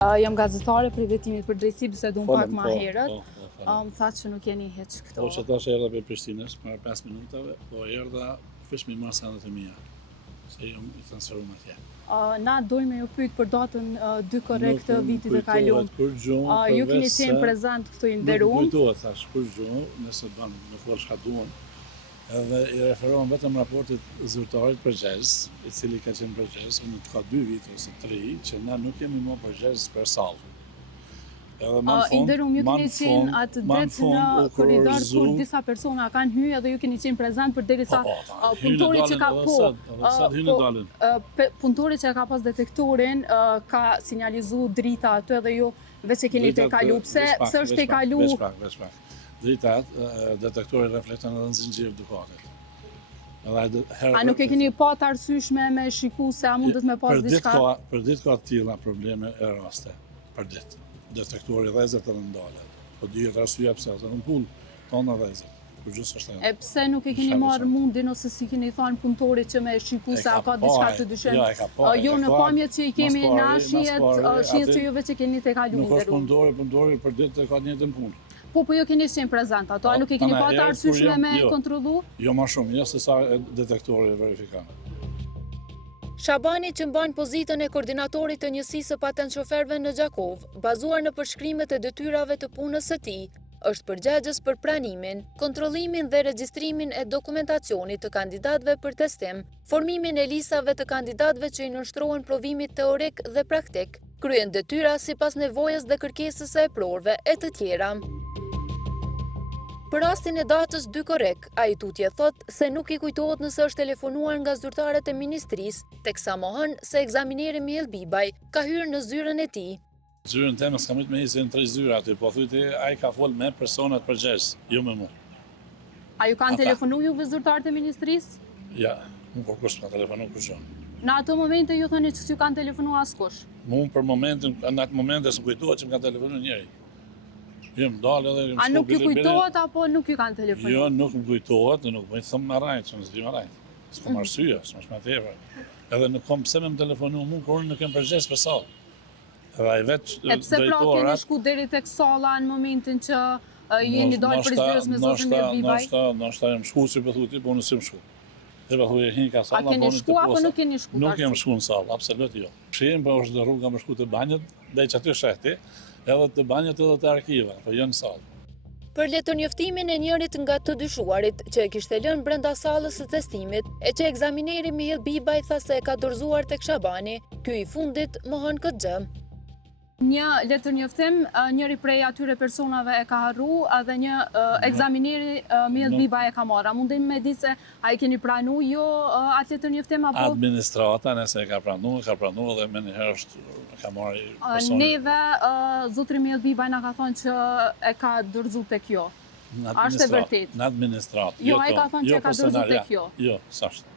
Jam gazetare për vetimit për drejtësi, bisedum pak ma herët. Thatë që nuk jeni hiç këto. Po që tash erdha për Prishtinës, para 5 minutave, po erdha fish me marrë sandet e mia, se jam I transferuar atje. Na dojmë me ju pyet për datën 2 korrekt të vitit e kaluar. Ju keni qenë prezant këtu I nderuar. Nuk kujtohet thash kur gjuhë, nëse ban në fol çka duan. Edhe I referohen vetëm raportit zyrtarit përgjegjës, I cili ka qenë përgjegjës, në ka 2 vite ose 3, që na nuk jemi më përgjegjës për sallë. I nderuar, ju keni qenë atë ditë në korridor kur disa persona kanë hyrë edhe ju keni qenë prezant përderisa punëtori që ka punëtori që ka pas detektorin ka sinjalizuar drita aty edhe ju veç e keni tejkalu. Pse është tejkalu? Veç pak. Dritat, detektori reflekton edhe në zinxhir dukatit. A nuk e keni pa të arsyeshme me shiku se a mundet me pas diçka? Për ditë ka të tilla probleme e raste. Për ditë. Detektori dhezet edhe ndalet. Po dihet arsyeja pse ose në pull tonë dhezet. Kur gjithë është. E pse nuk e keni marrë mundin ose si keni thënë punëtorit që me shiku se a ka diçka të dyshim? Jo në pamjet që I kemi na shihet që ju veç e keni tejkalu. Nuk është punëtori për ditë ka një jetën punë. Po ju keni qenë prezant ato, a nuk e keni pa të arsyeshme me kontrollu? Jo më shumë, se sa detektori e verifikan. Shabani që mban pozitën e koordinatorit të njësisë së patent shoferëve në Gjakov, bazuar në përshkrimet e detyrave të punës së tij, është përgjegjës për pranimin, kontrollimin dhe regjistrimin e dokumentacionit të kandidatëve për testim, formimin e listave të kandidatëve që I nënshtrohen provimit teorik dhe praktik, kryen detyra sipas nevojës dhe kërkesës së eprorëve e të tjera. Për rastin e datës 2 korrekt, ai tutje thot se nuk I kujtohet nëse është telefonuar nga zyrtarët e ministrisë, teksa mohon se ekzamineri Miell Bibaj ka hyrë në zyrën e tij. Zyrën tema s'ka më të ishin 3 zyra aty, po thotë ai ka fol me personat përgjegjës, jo me mua. A ju kanë telefonu juve zyrtarët e ministrisë? Ja, nuk kush ka telefonuar kush. Në ato momente ju thoni që s'ju kanë telefonuar askush. Në atë momente s'm kujtohet që më ka telefonuar njëri. A nuk ju kujtohet apo nuk ju kanë telefonuar? Jo, nuk më kujtohet, nuk më thëmë me rajtë, që nësë di me rajtë. S'kom arsye, s'ma shme tepër. Edhe nuk kom pse me më telefonu mu, kur unë nuk kem përgjes për sallë. Edhe ai vetë drejtorat... E pse pra keni shku deri tek salla në momentin që jeni dalë për zyrës me zotin Miell Bibaj? Ndoshta jam shku si për thuti, po unë s'jam shku. Dhe për thuti, hinë ka salla, a keni shku apo nuk keni shku? Nuk jam shku në sallë, absolut jo. Shihen, po është dhe rruga më shku të banjët, dhe që aty shehti, edhe të banjët edhe të arkiva, po jo në sallë. Për letërnjoftimin e njërit nga të dyshuarit që e kishte lënë brenda sallës së testimit e që ekzamineri Miell Bibaj tha se e ka dorëzuar tek Shabani, ky I fundit mohon këtë gjë. Një letërnjoftim, njëri prej atyre personave e ka harru edhe një ekzamineri Miell Bibaj e ka marrë. A mundim me di se a I keni pranu jo atë letërnjoftim apo? Administrata nëse e ka pranu dhe me njëherë është ka marrë personi. Neve, zotri Miell Bibaj na ka thonë që e ka dorëzu tek jo. A është e vërtet? Në administratë. Jo, e ka thonë që e ka dorëzu tek jo. Jo, s'është.